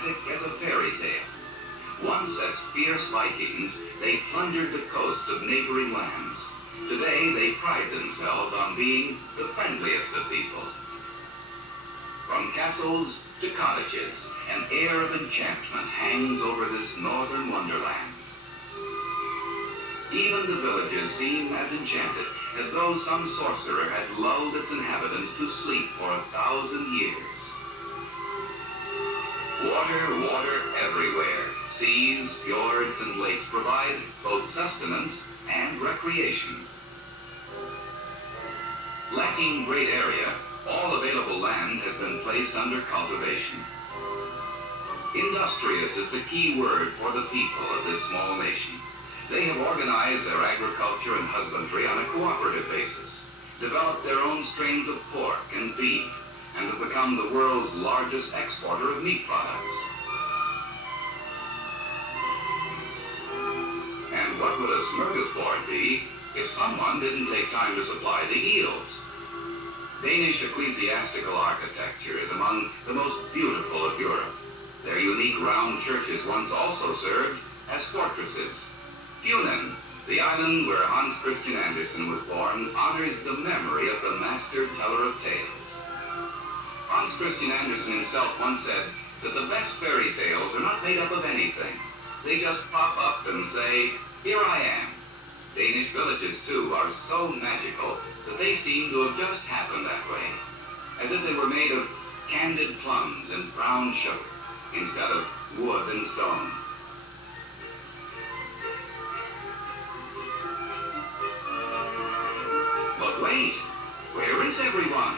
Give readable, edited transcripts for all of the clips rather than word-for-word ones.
romantic as a fairy tale. Once as fierce Vikings, they plundered the coasts of neighboring lands. Today, they pride themselves on being the friendliest of people. From castles to cottages, an air of enchantment hangs over this northern wonderland. Even the villages seem as enchanted as though some sorcerer had lulled its inhabitants to sleep for 1,000 years. Water, water everywhere. Seas, fjords, and lakes provide both sustenance and recreation. Lacking great area, all available land has been placed under cultivation. Industrious is the key word for the people of this small nation. They have organized their agriculture and husbandry on a cooperative basis, developed their own strains of pork and beef, and have become the world's largest exporter of meat products. And what would a smorgasbord be if someone didn't take time to supply the eels? Danish ecclesiastical architecture is among the most beautiful of Europe. Their unique round churches once also served as fortresses. Funen, the island where Hans Christian Andersen was born, honors the memory of the master teller of tales. Hans Christian Andersen himself once said that the best fairy tales are not made up of anything. They just pop up and say, "Here I am." Danish villages, too, are so magical that they seem to have just happened that way, as if they were made of candied plums and brown sugar instead of wood and stone. But wait, where is everyone?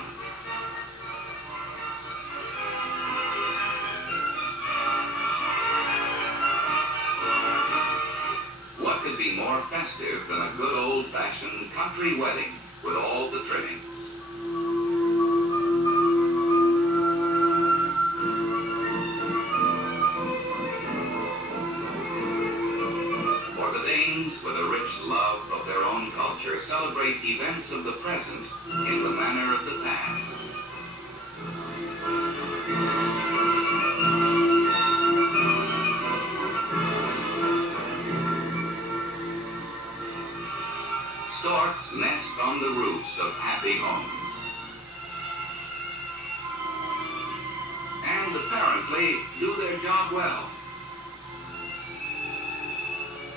What could be more festive than a good old-fashioned country wedding with all the trimmings? For the Danes, with a rich love of their own culture, celebrate events of the present in the manner of the past. Storks nest on the roofs of happy homes. And apparently do their job well.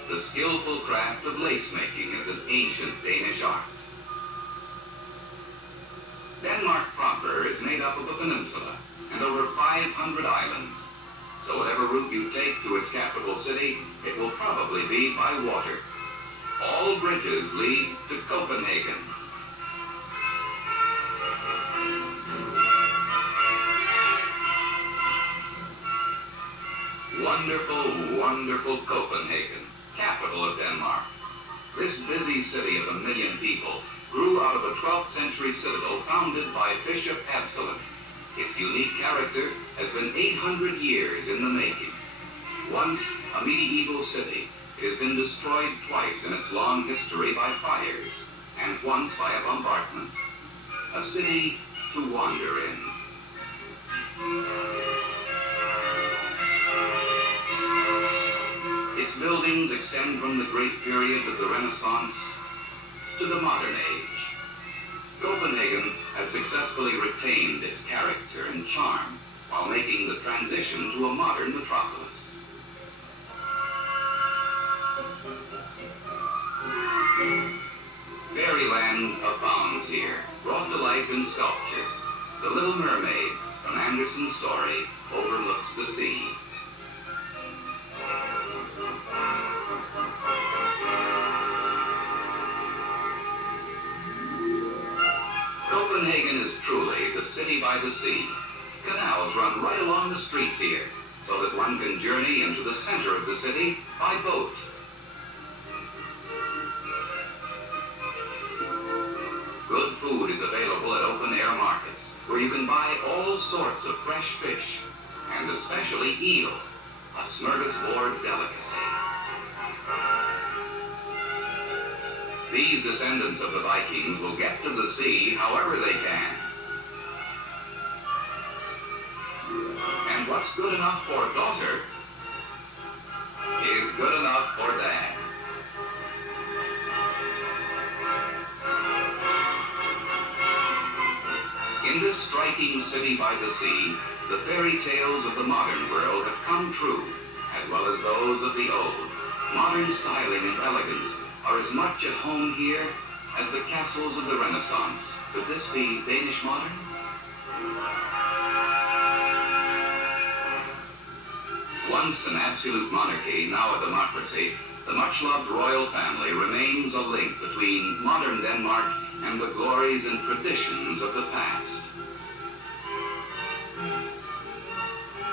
The skillful craft of lace-making is an ancient Danish art. Denmark proper is made up of a peninsula and over 500 islands. So whatever route you take to its capital city, it will probably be by water. All bridges lead to Copenhagen. Wonderful, wonderful Copenhagen, capital of Denmark. This busy city of 1 million people grew out of a 12th century citadel founded by Bishop Absalon. Its unique character has been 800 years in the making. Once a medieval city, it has been destroyed twice in its long history by fires, and once by a bombardment. A city to wander in. Its buildings extend from the great period of the Renaissance to the modern age. Copenhagen has successfully retained its character and charm while making the transition to a modern metropolis. Fairyland abounds here, brought to life in sculpture. The Little Mermaid, from Andersen's story, overlooks the sea. Copenhagen is truly the city by the sea. Canals run right along the streets here, so that one can journey into the center of the city by boat. Good food is available at open-air markets, where you can buy all sorts of fresh fish, and especially eel, a smorgasbord delicacy. These descendants of the Vikings will get to the sea however they can. And what's good enough for daughter is good enough for dad. In this striking city by the sea, the fairy tales of the modern world have come true, as well as those of the old. Modern styling and elegance are as much at home here as the castles of the Renaissance. Could this be Danish modern? Once an absolute monarchy, now a democracy, the much-loved royal family remains a link between modern Denmark and the glories and traditions of the past.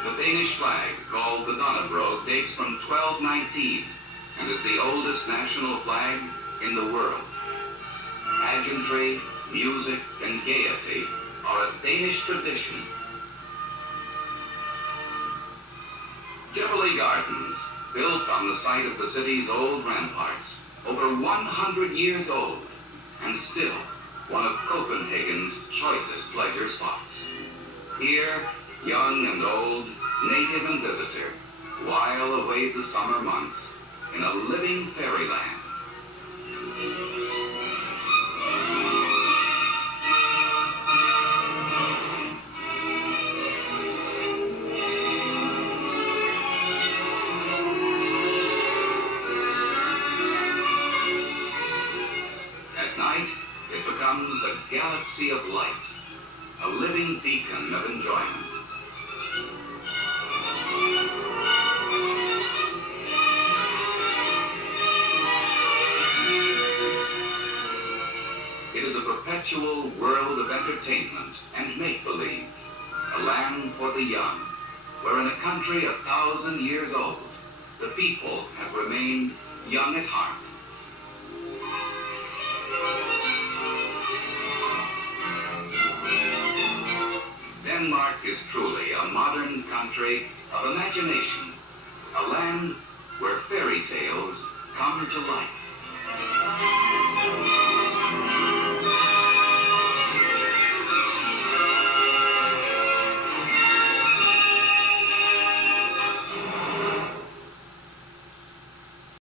The Danish flag, called the Dannebrog, dates from 1219 and is the oldest national flag in the world. Pageantry, music, and gaiety are a Danish tradition. Tivoli Gardens, built on the site of the city's old ramparts, over 100 years old, and still one of Copenhagen's choicest pleasure spots. Here, young and old, native and visitor, while away the summer months in a living fairyland. At night, it becomes a galaxy of light, a living beacon of enjoyment. It is a perpetual world of entertainment and make-believe, a land for the young, where in a country 1,000 years old, the people have remained young at heart. Denmark is truly a modern country of imagination, a land where fairy tales come to life.